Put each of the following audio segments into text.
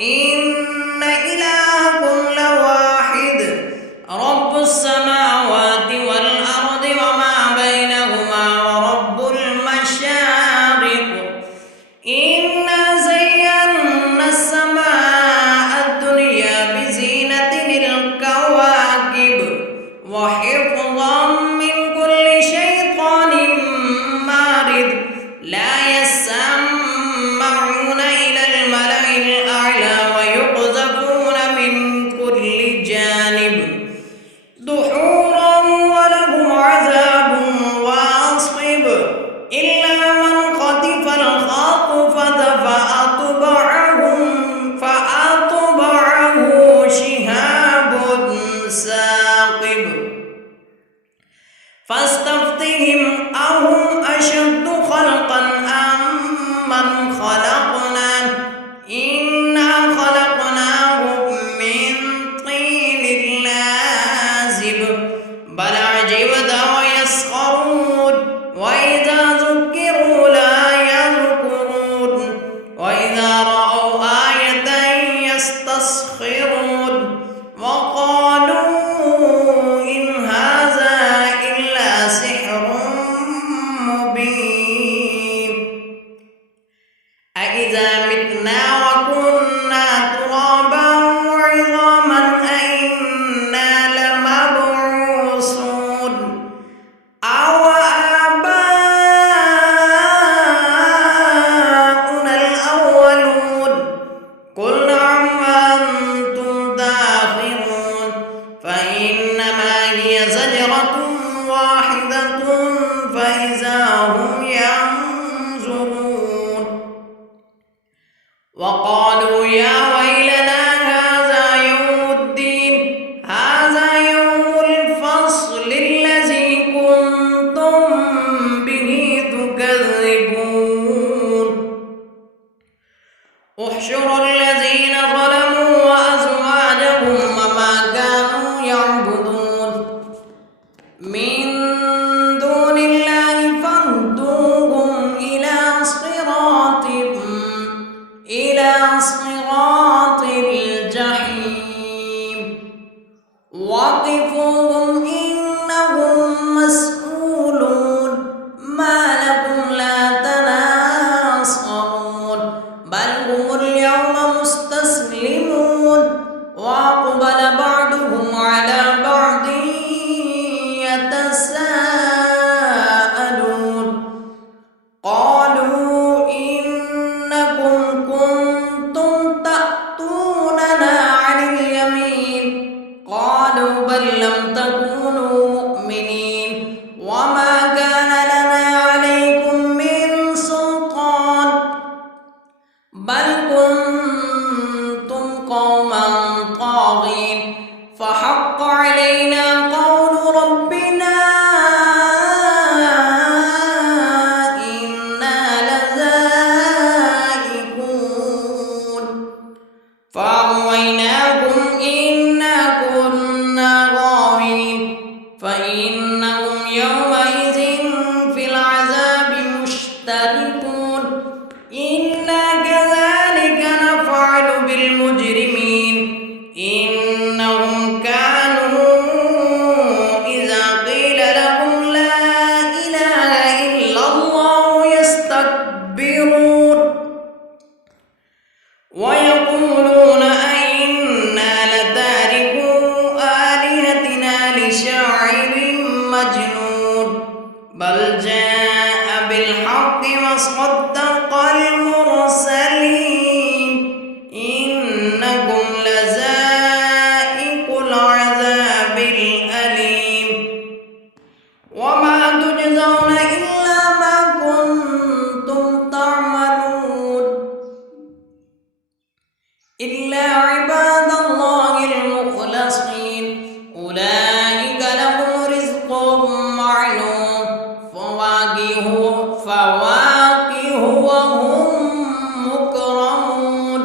إن إلهكم لواحد رب السماوات والأرض وما بينهما ورب المشارق إنا زينا السماء الدنيا بزينة الكواكب وحفظا من كل شيطان مارد لا يسمعون إلى الملأ الأعلى ويقذفون من كل جانب دحورا ولهم عذاب واصب إلا من خطف الخطفة فأتبعه شهاب ثاقب فاستفتهم أهم أشد خلقا أم من خلقنا إنا خلقناهم من طين لازب بل عجبت ويسخرون وإذا ذكروا لا يذكرون وإذا رأوا آية يستسخرون وقالوا إن هذا إلا سحر مبين أإذا متنا وكنا ترابا وعظاما أإنا لمبعوثون أو آباؤنا الأولون قل نعم وأنتم داخرون فإنما هي زجرة واحدة فإذا هم ينظرون وقالوا يا ويلنا هذا يوم الدين هذا يوم الفصل الذي كنتم به تكذبون احشروا الذين ظلموا وأزواجهم وما كانوا يعبدون من دون الله فاهدوهم إلى صراط الجحيم وقفوهم إنهم مسؤولون ما لكم لا تناصرون بل هم اليوم مستسلمون وأقبل بعضهم على بعض يتساءلون قالوا إنكم كنتم تأتوننا عن اليمين قالوا بل لم تكونوا مؤمنين وما كان لنا عليكم من سلطان بل كنتم قوما طاغين فحق علينا قول ربنا إنا لذائقون فأغويناكم إنا كنا غاوين فإنهم يومئذ في العذاب مشتركون إنا كذلك نفعل بالمجرمين إنهم كانوا إذا قيل لهم لا إله إلا الله يستكبرون ويقولون أئنا لتاركو آلهتنا لشاعر مجنون بل جاء بالحق وصدق المرسلين إنكم لذائق العذاب الأليم وما تجزون إلا ما كنتم تعملون إلا عباد الله المخلصين أولئك لهم رزق معلوم فواكه وهم مكرمون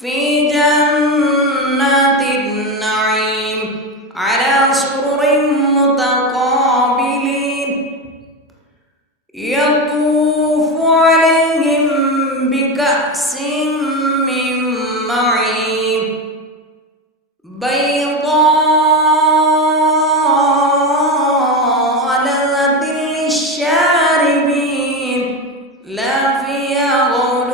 في جنات النعيم على سرر متقابلين يطوف عليهم بكأس من معين بيضاء لذة للشاربين لا فيها غول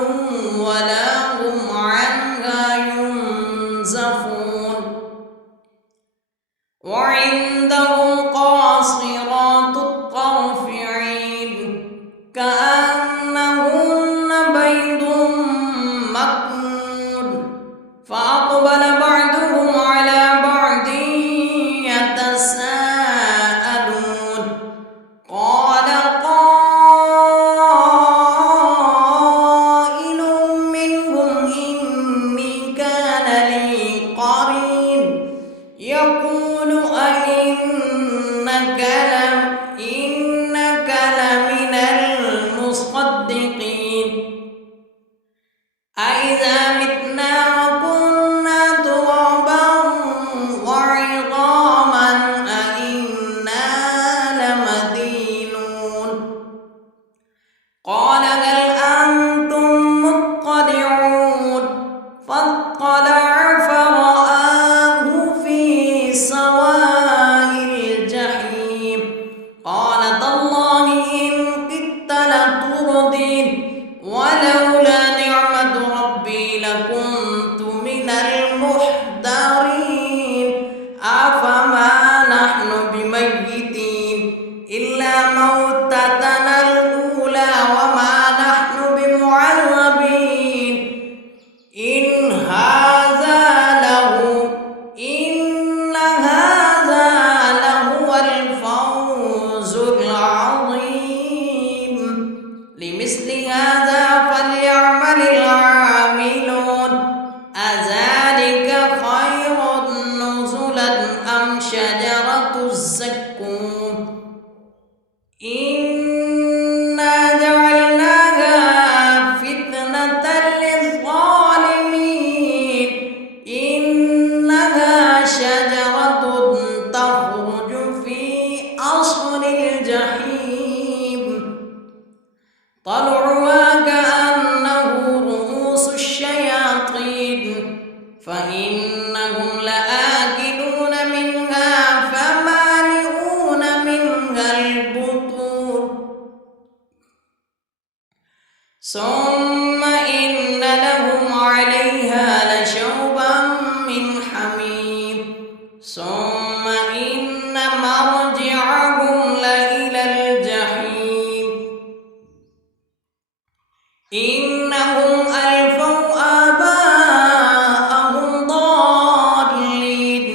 ولا هم عنها ينزفون وعندهم قاصرات الطرف عين كأنهن بيض مكنون فأقبل بعضهم على بعض يتساءلون قال قائل منهم إني كان لي قرين يقول أئنك لمن المصدقين أإذا متنا وكنا ترابا وعظاما أإنا لمدينون قال هل أنتم مطلعون فاطلع فرآه في سواء الجحيم قال تالله إن كدت لتردين ولولا نعمة ربي لكنت من المحضرين أفما نحن بميتين إلا موتتنا الأولى وما نحن بمعذبين إن هذا لهو الفوز العظيم لمثل هذا فليعمل العاملون أذلك خير نزلا أم شجرة الزقوم إنا جعلناها فتنة للظالمين إنها شجرة تخرج في أصل الجحيم طلعها كأنه رؤوس الشياطين فإنهم لآكلون منها فمالئون منها البطون ثم إن لهم عليها لشوبا من حميم ثم إن مرجعهم لإلى الجحيم إنهم ألفوا آباءهم ضالين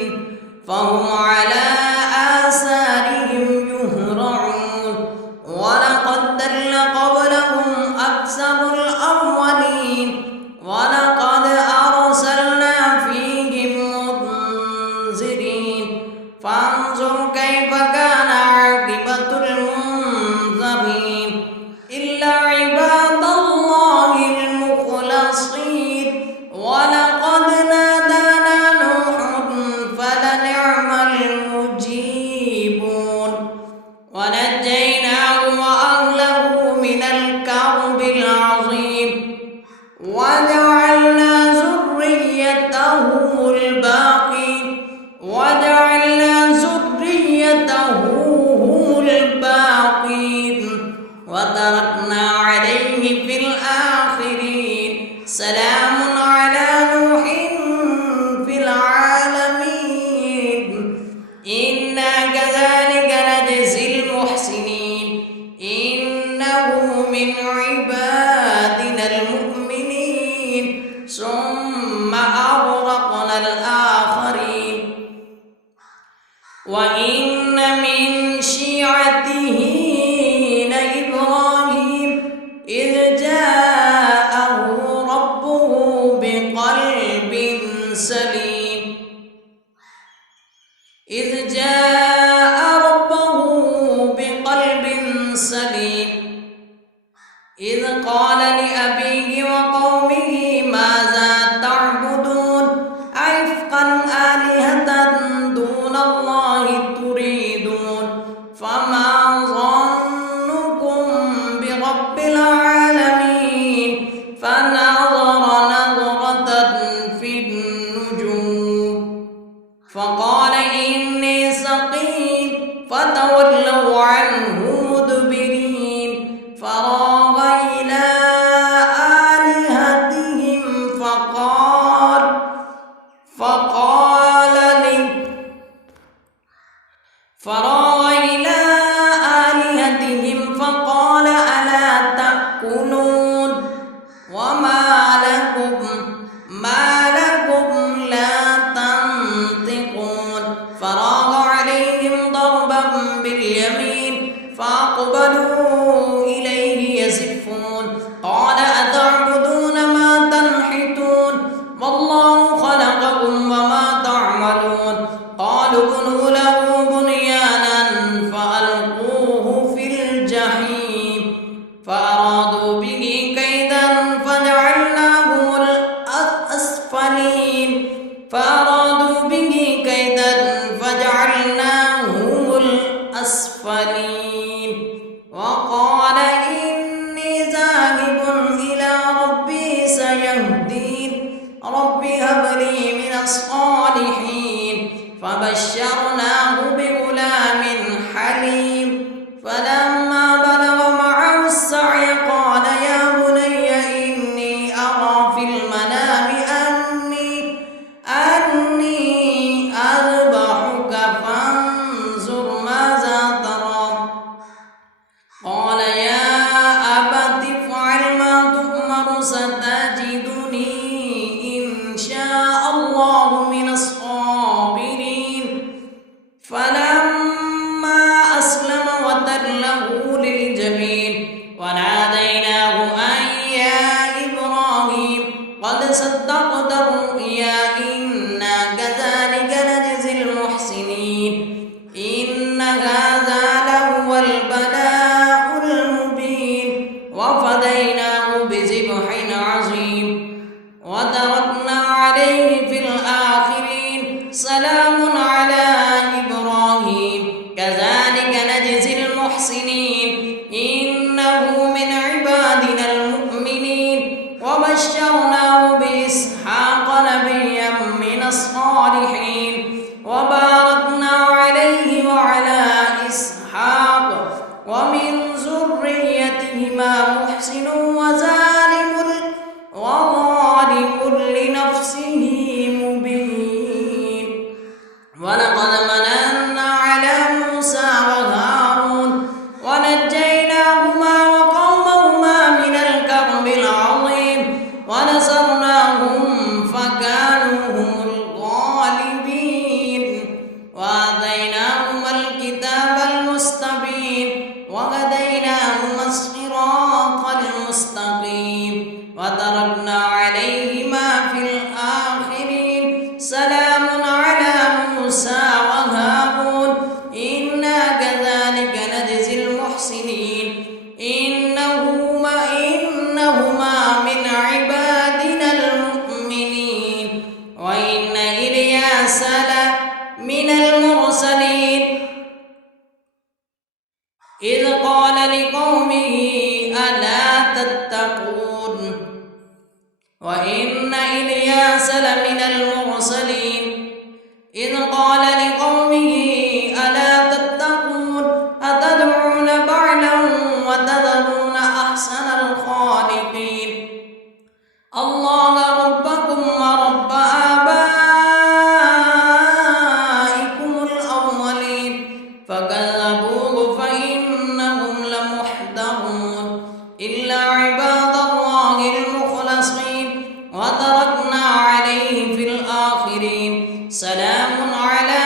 فهم على آثارهم يهرعون ولقد ضل قبلهم أكثر الأولين ولقد أرسلنا فيهم منذرين فانظر كيف كان عاقبة المنذرين إلا عباد الله المخلصين ولقد نادانا نوح فلنعم المجيبون ونجيناه وأهله من الكرب العظيم وجعلنا ذريته هم الباقين وتركنا عليه في الآخرين سلام على نوح في العالمين إنا كذلك نجزي المحسنين إنه من عبادنا المؤمنين ثم أغرقنا الآخرين وإن من شيعته لإبراهيم إذ جاءه ربه بقلب سليم إذ قال لأبيه وقومه ماذا تعبدون أئفكا آلهة دون الله تريدون فما ظنكم برب العالمين فنظر نظرة في النجوم يهدين رب هب لي من الصالحين فبشرناه بغلام حليم فلما بلغ معه السعي قال يا بني إني أرى في المنام أني أذبحك فانظر ماذا ترى قال يا أبت افعل ما تؤمر ستجدني إن شاء الله من الصابرين فلما أسلم وتله للجبين وناديناه أن يا إبراهيم قد صدقت الرؤيا إنا كذلك نجزي المحسنين إن هذا لهو البلاء المبين وفديناه بذبح عظيم وتركنا عليه في الآخرين سلام على إبراهيم كذلك نجزي المحسنين إنه من عبادنا المؤمنين وبشرناه بإسحاق نبيا من الصالحين وباركنا عليه وعلى إسحاق ومن ذريتهما محسن وظالم لنفسه مبين ولقد مننا على موسى وهارون ونجيناهما وقومهما من الكرب العظيم ونصرناهم فكانوا هم الغالبين وآتيناهما الكتاب المستبين وهديناهما الصراط المستقيم وتركنا عليهما في الآخرين سلام على موسى وهارون إنا كذلك نجزي المحسنين إنهما من عبادنا المؤمنين وإن إلياس لمن المرسلين إذ قال لقومه ألا تتقون وإن إلياس لمن المرسلين إذ قال لقومه ألا تتقون أتدعون بعلا وتذرون أحسن الخالقين الله ربكم ورب آبائكم الأولين فكذبوه فإنهم لمحضرون إلا عباد الله المخلصين وتركنا عليه في الآخرين سلام على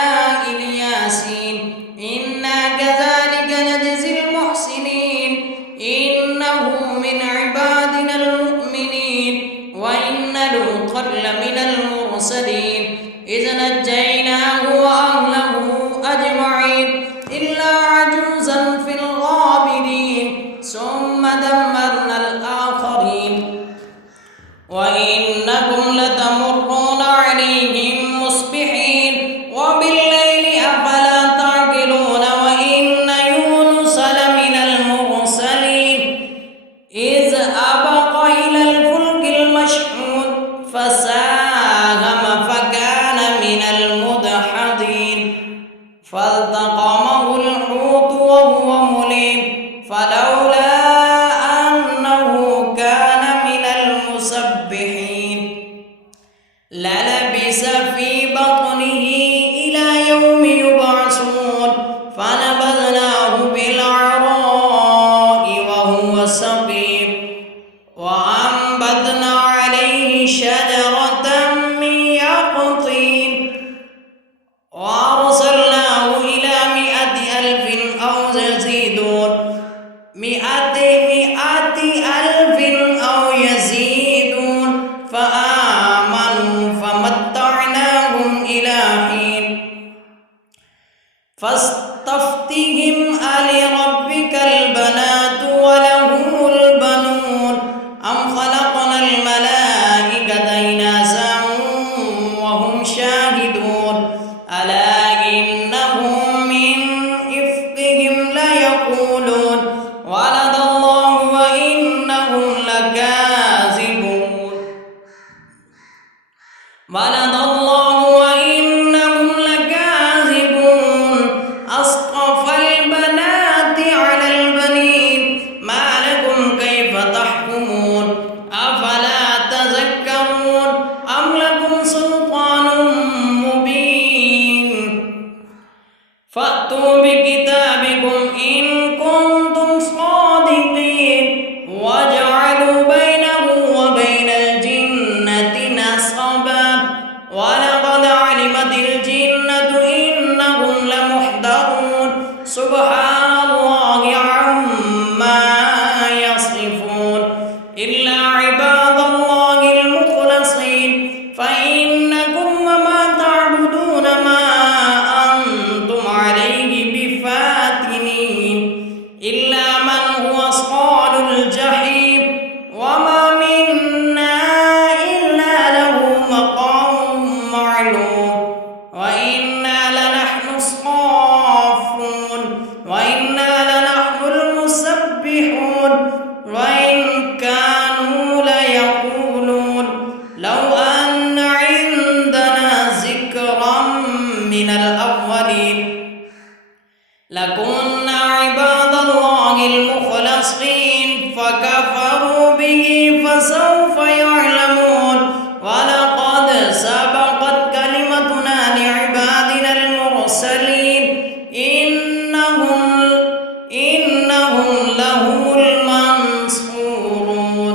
الياسين إنا كذلك نجزي المحسنين إنه من عبادنا المؤمنين وإن لوطا لمن المرسلين إذ نجيناه وأهله أجمعين إلا عجوزا في الغابرين ثم دمرنا الآخرين وإنكم لتمرون عليهم مصبحين وبالليل أفلا تعقلون وإن يونس لمن المرسلين إذ أبق إلى الفلك المشحون فساهم فكان من المدحضين فالتقمه الحوت وهو مليم فلولا أنه كان من المسبحين للبث في بطنه إلى يوم يبعثون فنبذناه بالعراء وهو سقيم وأنبتنا عليه شجرة من يقطين وأرسلناه إلى 100,000 أو يزيدون 100,000 أو يزيدون فآمنوا فمتعناهم إلى حين فاستفتهم ألربك البنات ولهم البنون أم خلقنا الملائكة إناثا ولد الله وإنهم لكاذبون أصطفى البنات على البنين ما لكم كيف تحكمون أفلا تذكرون أم لكم سلطان مبين فأتوا بكتابكم إن كنتم صادقين وجعلوا بينه وبين الجنة نسبا ولقد علمت الجنة إنهم لمحضرون سبحان الله عما يصفون إلا عباد الله المخلصين فإنكم وما تعبدون ما أنتم عليه بفاتنين إلا من هو صال الجحيم وما منا إلا له مقام معلوم وإنا لنحن الصافون وإنا لنحن المسبحون وإن كانوا ليقولون لو أن عندنا ذكرا من الأولين لكنا عباد الله المخلصين فكفروا به فسوف يعلمون ولقد سبقت كلمتنا لعبادنا المرسلين إنهم لهم المنصورون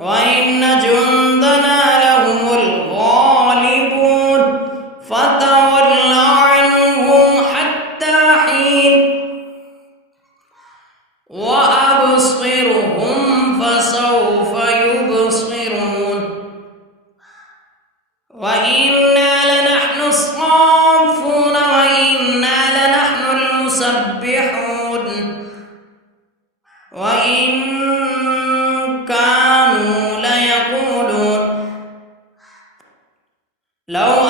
وإن جندنا لهم الغالبون فتول عنهم حتى حين وأبصرهم فسوف يبصرون وإنا لنحن الصافون وإنا لنحن المسبحون وإن كانوا ليقولون لو